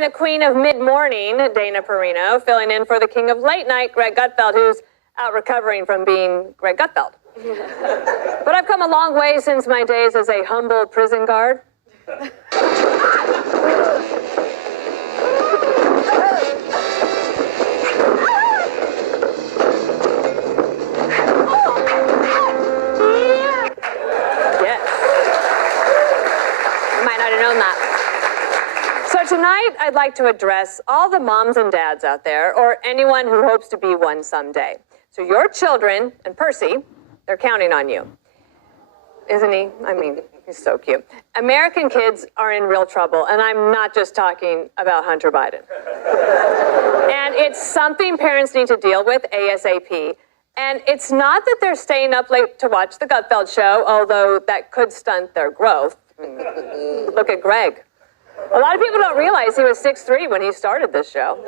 I'm the queen of mid-morning, Dana Perino, filling in for the king of late night, Greg Gutfeld, who's out recovering from being Greg Gutfeld. But I've come a long way since my days as a humble prison guard. Tonight, I'd like to address all the moms and dads out there, or anyone who hopes to be one someday. So your children, and Percy, they're counting on you. Isn't he? I mean, he's so cute. American kids are in real trouble, and I'm not just talking about Hunter Biden. And it's something parents need to deal with ASAP. And it's not that they're staying up late to watch the Gutfeld show, although that could stunt their growth. Look at Greg. A lot of people don't realize he was 6'3" when he started this show.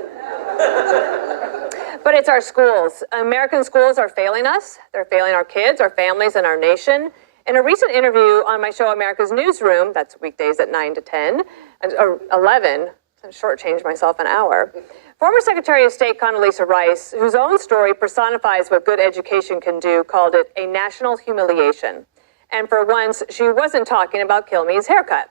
But it's our schools. American schools are failing us. They're failing our kids, our families, and our nation. In a recent interview on my show, America's Newsroom, that's weekdays at 9 to 10, or 11, I shortchanged myself an hour, former Secretary of State Condoleezza Rice, whose own story personifies what good education can do, called it a national humiliation. And for once, she wasn't talking about Kilme's haircut.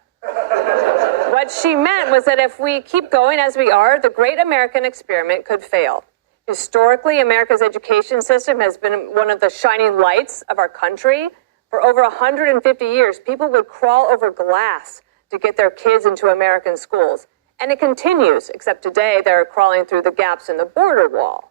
What she meant was that if we keep going as we are, the great American experiment could fail. Historically, America's education system has been one of the shining lights of our country. For over 150 years, people would crawl over glass to get their kids into American schools. And it continues, except today they're crawling through the gaps in the border wall.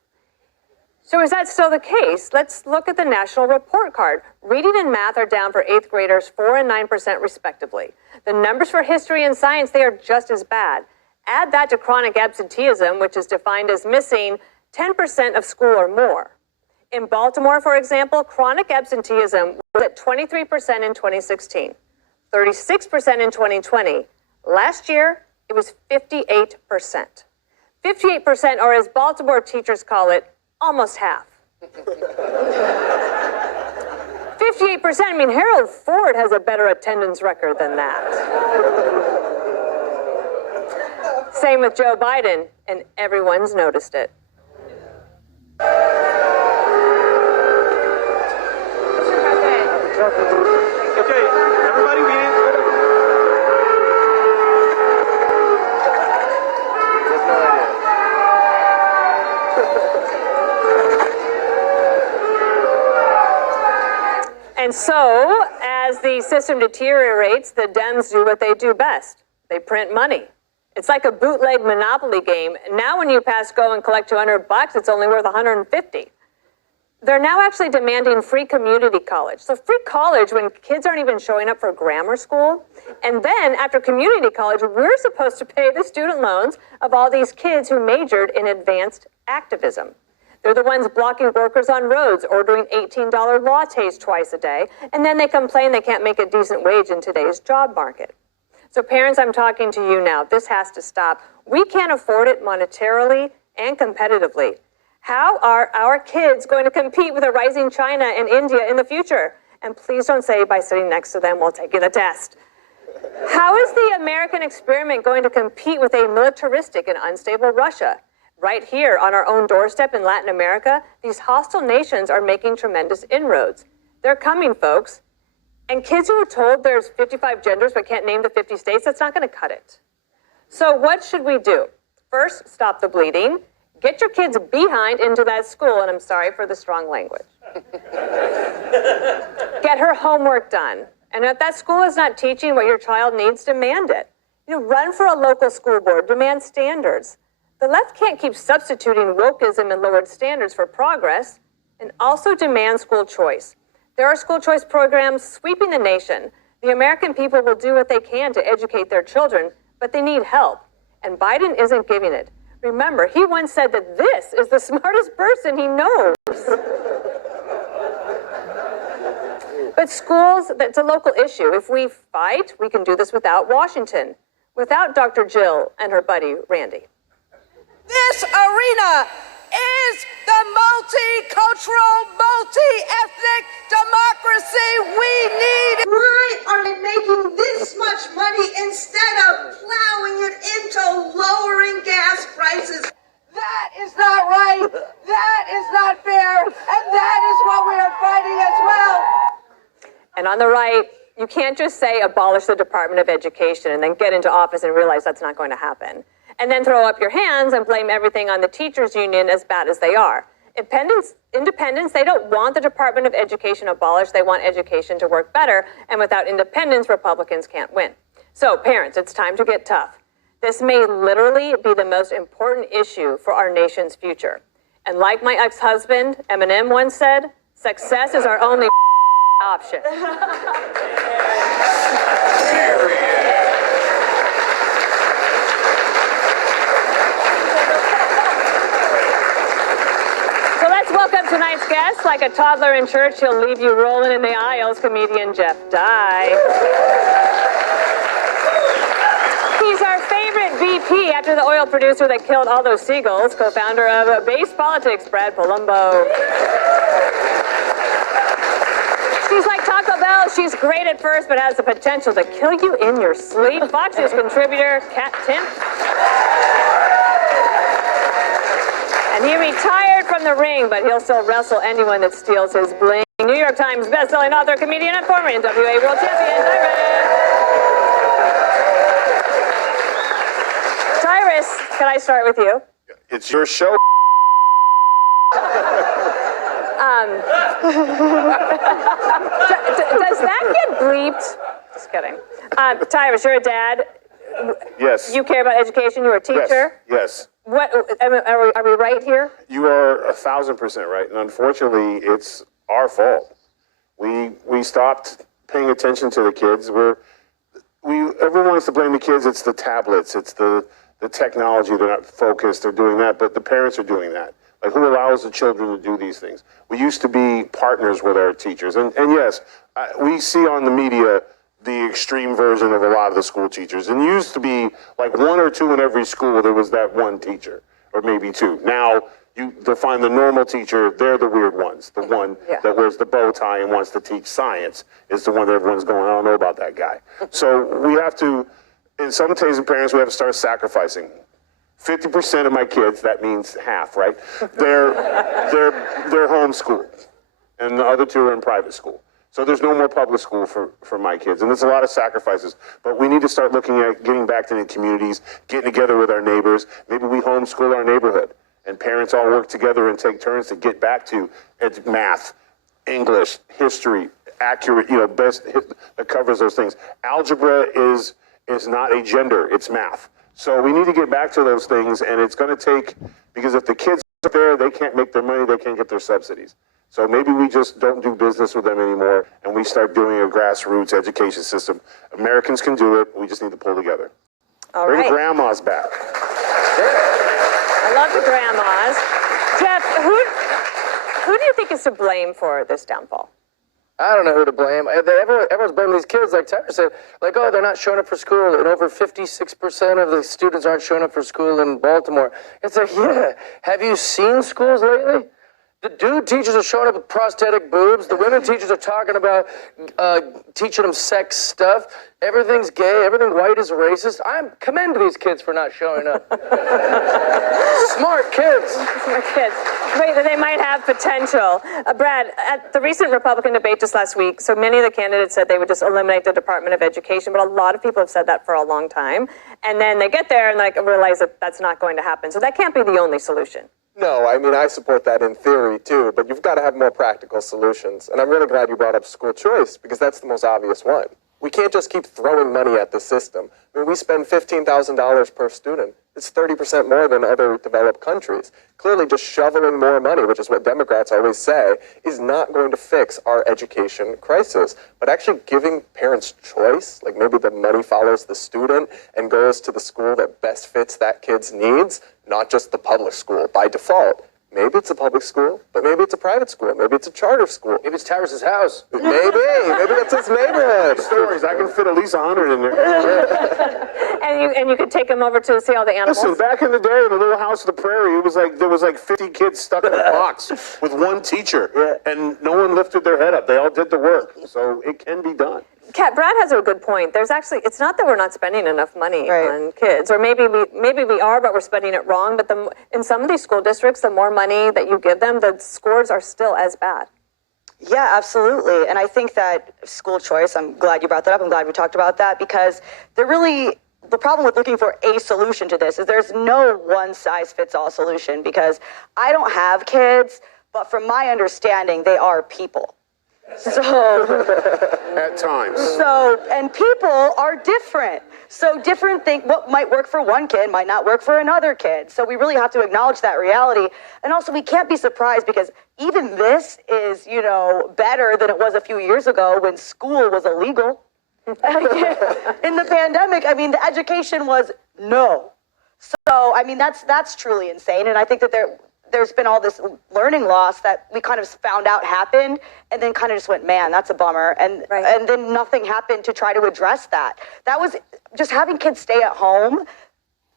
So is that still the case? Let's look at the national report card. Reading and math are down for 8th graders 4% and 9% respectively. The numbers for history and science, they are just as bad. Add that to chronic absenteeism, which is defined as missing 10% of school or more. In Baltimore, for example, chronic absenteeism was at 23% in 2016, 36% in 2020. Last year, it was 58%. 58%, or as Baltimore teachers call it, almost half. 58%, I mean, Harold Ford has a better attendance record than that. Same with Joe Biden, and everyone's noticed it. Okay, everybody win. And so, as the system deteriorates, the Dems do what they do best. They print money. It's like a bootleg Monopoly game. Now when you pass go and collect $200, it's only worth $150. They're now actually demanding free community college. So free college when kids aren't even showing up for grammar school. And then after community college, we're supposed to pay the student loans of all these kids who majored in advanced activism. They're the ones blocking workers on roads, ordering $18 lattes twice a day, and then they complain they can't make a decent wage in today's job market. So parents, I'm talking to you now. This has to stop. We can't afford it monetarily and competitively. How are our kids going to compete with a rising China and India in the future? And please don't say by sitting next to them while taking the test. How is the American experiment going to compete with a militaristic and unstable Russia? Right here on our own doorstep in Latin America, these hostile nations are making tremendous inroads. They're coming, folks. And kids who are told there's 55 genders but can't name the 50 states, that's not going to cut it. So what should we do? First, stop the bleeding. Get your kids behind into that school, and I'm sorry for the strong language. Get her homework done. And if that school is not teaching what your child needs, demand it. Run for a local school board, demand standards. The left can't keep substituting wokeism and lowered standards for progress, and also demand school choice. There are school choice programs sweeping the nation. The American people will do what they can to educate their children, but they need help, and Biden isn't giving it. Remember, he once said that this is the smartest person he knows. But schools, that's a local issue. If we fight, we can do this without Washington, without Dr. Jill and her buddy, Randy. This arena is the multicultural, multi-ethnic democracy we need. Why are they making this much money instead of plowing it into lowering the right, you can't just say abolish the Department of Education and then get into office and realize that's not going to happen. And then throw up your hands and blame everything on the teachers union, as bad as they are. Independence, they don't want the Department of Education abolished. They want education to work better. And without independence, Republicans can't win. So parents, it's time to get tough. This may literally be the most important issue for our nation's future. And like my ex-husband, Eminem, once said, success is our only option. So let's welcome tonight's guest. Like a toddler in church, he'll leave you rolling in the aisles, comedian Jeff Dye. He's our favorite VP after the oil producer that killed all those seagulls, co-founder of Base Politics, Brad Palumbo. She's like Taco Bell. She's great at first, but has the potential to kill you in your sleep. Fox News contributor, Kat Timpf. And he retired from the ring, but he'll still wrestle anyone that steals his bling. New York Times bestselling author, comedian, and former NWA world champion, Tyrus, can I start with you? It's your show. Does that get bleeped? Just kidding. Tyrus, you're a dad. Yes. You care about education. You're a teacher. Yes. What are we right here? You are 1,000% right, and unfortunately, it's our fault. We stopped paying attention to the kids. Everyone wants to blame the kids. It's the tablets. It's the technology. They're not focused. They're doing that, but the parents are doing that. Like, who allows the children to do these things? We used to be partners with our teachers. And yes, we see on the media the extreme version of a lot of the school teachers. And it used to be like one or two in every school, there was that one teacher, or maybe two. Now, you define the normal teacher, they're the weird ones. The one that wears the bow tie and wants to teach science is the one that everyone's going, I don't know about that guy. So we have to, in some cases, parents, we have to start sacrificing. 50% of my kids, that means half, right? They're homeschooled, and the other two are in private school. So there's no more public school for my kids, and there's a lot of sacrifices. But we need to start looking at getting back to the communities, getting together with our neighbors. Maybe we homeschool our neighborhood, and parents all work together and take turns to get back to math, English, history, accurate, best that covers those things. Algebra is not a gender, it's math. So we need to get back to those things, and it's going to take, because if the kids are there, they can't make their money, they can't get their subsidies. So maybe we just don't do business with them anymore, and we start doing a grassroots education system. Americans can do it, we just need to pull together. All Bring right. grandmas back. I love the grandmas. Jeff, who do you think is to blame for this downfall? I don't know who to blame. Everyone's blaming these kids, like Tyler said, like, oh, they're not showing up for school, and over 56% of the students aren't showing up for school in Baltimore. It's like, yeah, have you seen schools lately? The dude teachers are showing up with prosthetic boobs. The women teachers are talking about teaching them sex stuff. Everything's gay. Everything white is racist. I commend these kids for not showing up. Smart kids. Smart kids. Wait, they might have potential. Brad, at the recent Republican debate just last week, so many of the candidates said they would just eliminate the Department of Education, but a lot of people have said that for a long time. And then they get there and realize that that's not going to happen. So that can't be the only solution. No, I mean, I support that in theory, too, but you've got to have more practical solutions. And I'm really glad you brought up school choice, because that's the most obvious one. We can't just keep throwing money at the system. I mean, we spend $15,000 per student. It's 30% more than other developed countries. Clearly, just shoveling more money, which is what Democrats always say, is not going to fix our education crisis. But actually giving parents choice, like maybe the money follows the student and goes to the school that best fits that kid's needs, not just the public school by default. Maybe it's a public school, but maybe it's a private school. Maybe it's a charter school. Maybe it's Tyrus's house. Maybe it's his neighborhood. Stories, I can fit at least 100 in there. And you could take them over to see all the animals. Listen, back in the day in the little house on the prairie, it was like there was like 50 kids stuck in a box with one teacher, and no one lifted their head up. They all did the work, so it can be done. Kat, Brad has a good point. There's actually, it's not that we're not spending enough money on kids, or maybe we are, but we're spending it wrong. But in some of these school districts, the more money that you give them, the scores are still as bad. Yeah, absolutely. And I think that school choice, I'm glad you brought that up. I'm glad we talked about that because the problem with looking for a solution to this is there's no one size fits all solution because I don't have kids, but from my understanding, they are people. So At times. and people are different. So different things, what might work for one kid might not work for another kid. So we really have to acknowledge that reality. And also we can't be surprised because even this is, better than it was a few years ago when school was illegal. In the pandemic, the education was no. So, that's truly insane. And I think that there's been all this learning loss that we kind of found out happened and then kind of just went, man, that's a bummer. And then nothing happened to try to address that. That was just having kids stay at home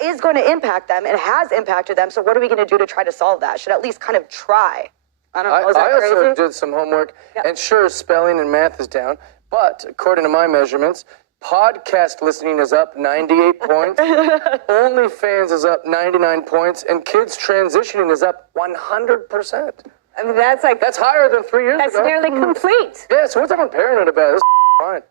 is going to impact them and has impacted them. So what are we going to do to try to solve that? Should at least kind of try. I don't know. Is that I crazy? also did some homework, and sure, spelling and math is down, but according to my measurements, podcast listening is up 98 points, OnlyFans is up 99 points, and kids transitioning is up 100%. That's That's higher than 3 years that's ago. nearly complete. Yeah, so what's everyone paranoid about? This is fine.